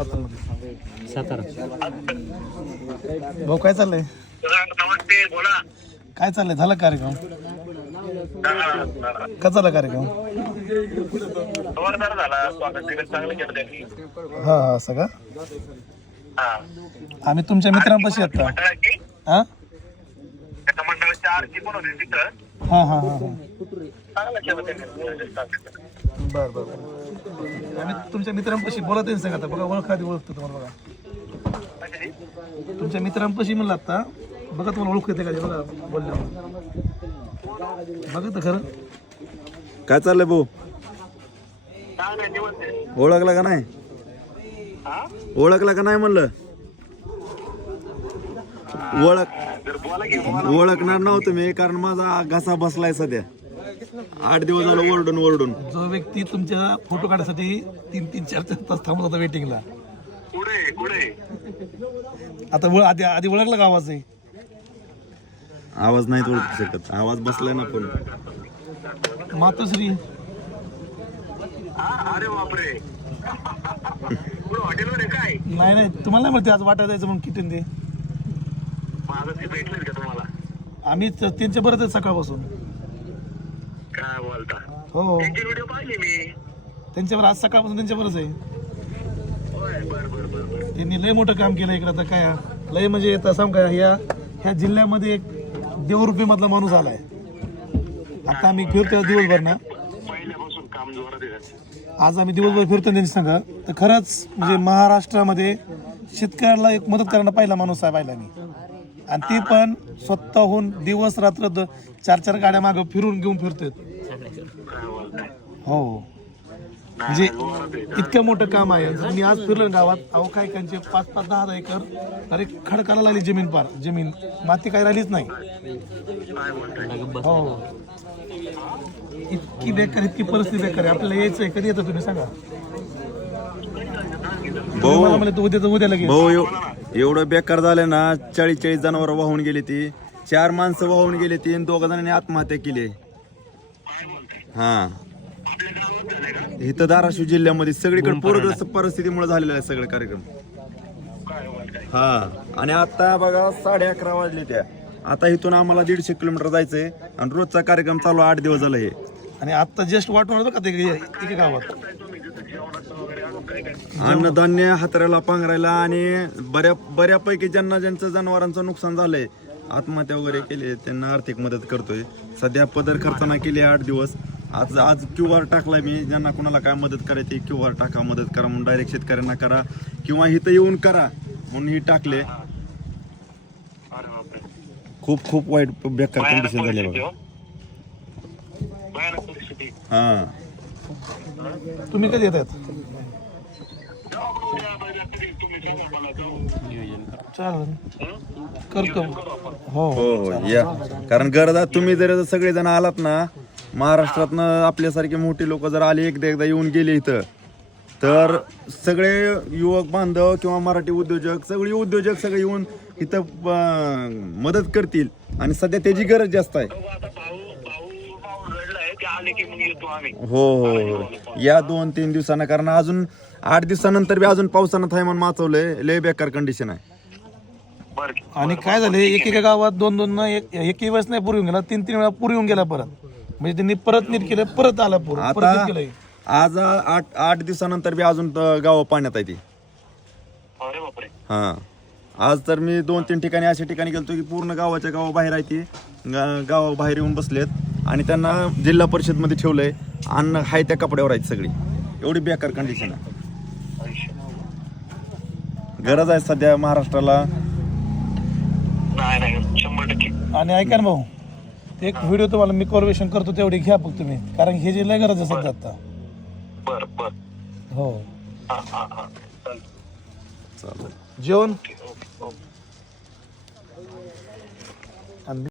सातारा. भाऊ काय चाललंय? नमस्ते, बोला. काय चाललंय? झाला कार्यक्रम? का झाला कार्यक्रम? जोरदार झाला. स्वागत दिवस चांगलं केलं त्यांनी. हा हा असं का? आम्ही तुमच्या मित्रांपाशी आहेत का? मंडळाची हा एका मंडळाची आरती पण होती तिथं. हा हा हा चांगलं केलं त्यांनी. बर बर बर. आम्ही तुमच्या मित्रांपाशी बोलत आहे सांगा आता बघा, ओळख आधी ओळखतो तुम्हाला बघा. तुमच्या मित्रांपाशी म्हणलं आता बघा, तुम्हाला ओळख येते का ते बघा बोलल्यावर. बघा तर खरं काय चाललंय भाऊ? चांगलं दिवस आहे. ओळखला का नाही? हा? ओळखला का नाही म्हणलं? जर बोला की ओळखणार नव्हतं मी, कारण माझा घसा बसलाय सध्या. 8 दिवस झालं ओरडून. जो व्यक्ती तुमच्या फोटो काढण्यासाठी 3-3, 4-4 तास थांबत होता वेटिंगला, पुढे आता आधी ओळखला का आवाज आहे? आवाज नाही ओळखू शकत, आवाज बसलाय ना. पण मातोश्री अरे बापरे. हॉटेलवर आहे काय? नाही तुम्हाला नाही म्हणते आज वाटा जायचं म्हणून किती ते माझं ते भेटलं का तुम्हाला? आम्ही त्यांच्या बरंच आहे सकाळपासून. काय बोलता? हो त्यांचे व्हिडिओ पाहिले मी. त्यांच्यावर आज सकाळपासून त्यांच्यावरच आहे. होय, बर. त्यांनी लय मोठं काम केलं इकडं. आता काय लय म्हणजे तसं काय ह्या जिल्ह्यामध्ये एक देवरूपी मधला माणूस आलाय. आता आम्ही फिरतो दिवसभर ना, पहिल्यापासून काम जोरात आहे. आज आम्ही दिवसभर फिरतो त्यांची सांगा तर खरंच म्हणजे महाराष्ट्रामध्ये शेतकऱ्याला एक मदत करणारा पहिला माणूस आहे पाहिला मी. आणि ती पण स्वतःहून दिवस रात्र 4-4 गाड्या मागं घेऊन फिरतोय. हो म्हणजे इतकं मोठं काम आहे. मी आज फिरलं गावात, अहो काय त्यांचे 5-5, 10 एकर अरे खडकाला लागली जमीन माती काय राहिलीच नाही. हो इतकी परिस्थिती बेकार आहे. आपल्याला यायचंय, कधी येतं तुम्ही सांगा? मला म्हणलं उद्याला घे. भाऊ एवढं बेकार झालं ना. 40 जनावर वाहून गेली ती, 4 माणसं वाहून गेली ती, 2 जणांनी आत्महत्या केली. हा इथं धाराशिव जिल्ह्यामध्ये सगळीकडे पूरग्रस्त परिस्थितीमुळे झालेला आहे सगळे कार्यक्रम. हा आणि आता बघा 11:30 वाजले त्या. आता इथून आम्हाला 150 किलोमीटर जायचंय आणि रोजचा कार्यक्रम चालू 8 दिवस झाला हे. आणि आता जस्ट वाटून का ते गावात अन्नधान्य हातऱ्याला पांघरायला आणि बऱ्यापैकी ज्यांचं जनावरांचं नुकसान झालंय, आत्महत्या वगैरे केली, त्यांना आर्थिक मदत करतोय. सध्या पदर खर्चना केली 8 दिवस. आज QR टाकलाय मी, ज्यांना कुणाला काय मदत करायची QR टाका, मदत करा म्हणून. डायरेक्ट शेतकऱ्यांना करा किंवा इथं येऊन करा म्हणून ही टाकले. खूप वाईट बेकार कंडिशन झाली बघा. हा तुम्ही कधी येतात? चालेल करतो. हो या, कारण गरज आहे. तुम्ही जर सगळेजण आलात ना, महाराष्ट्रातनं आपल्यासारखे मोठी लोक जर आले एकदा येऊन गेले इथं, तर सगळे युवक बांधव किंवा मराठी उद्योजक सगळे येऊन इथं मदत करतील. आणि सध्या त्याची गरज जास्त आहे. हो या 2-3 दिवसांना, कारण अजून 8 दिवसानंतर बी अजून पावसानं थैमान माचवलंय. लय बेकार कंडिशन आहे. आणि काय झाले, एकेका गावात 2-2 एक वेळेस नाही पूर येऊन गेला, 3-3 वेळा पूर येऊन गेला परत. म्हणजे त्यांनी परत नीट केलं, परत आला पूर, परत नीट केलंय. आज 8 दिवसानंतर बी अजून गाव पाण्यात आहे ती. हा आज तर मी 2-3 ठिकाणी अशा ठिकाणी गेलतो की पूर्ण गावाच्या बाहेर आहे ती. गावाबाहेर येऊन बसलेत आणि त्यांना जिल्हा परिषद मध्ये ठेवलंय. अन्न हाय त्या कपड्यावर आहेत सगळी. एवढी बेकार कंडिशन आहे. गरज आहे सध्या महाराष्ट्राला. आणि ऐका ना भाऊ, एक व्हिडिओ तुम्हाला मी कॉर्वेशन करतो, तेवढी घ्या फक्त तुम्ही, कारण हे जे लय गरज आहे सध्या आता. हो चालेल. जेवण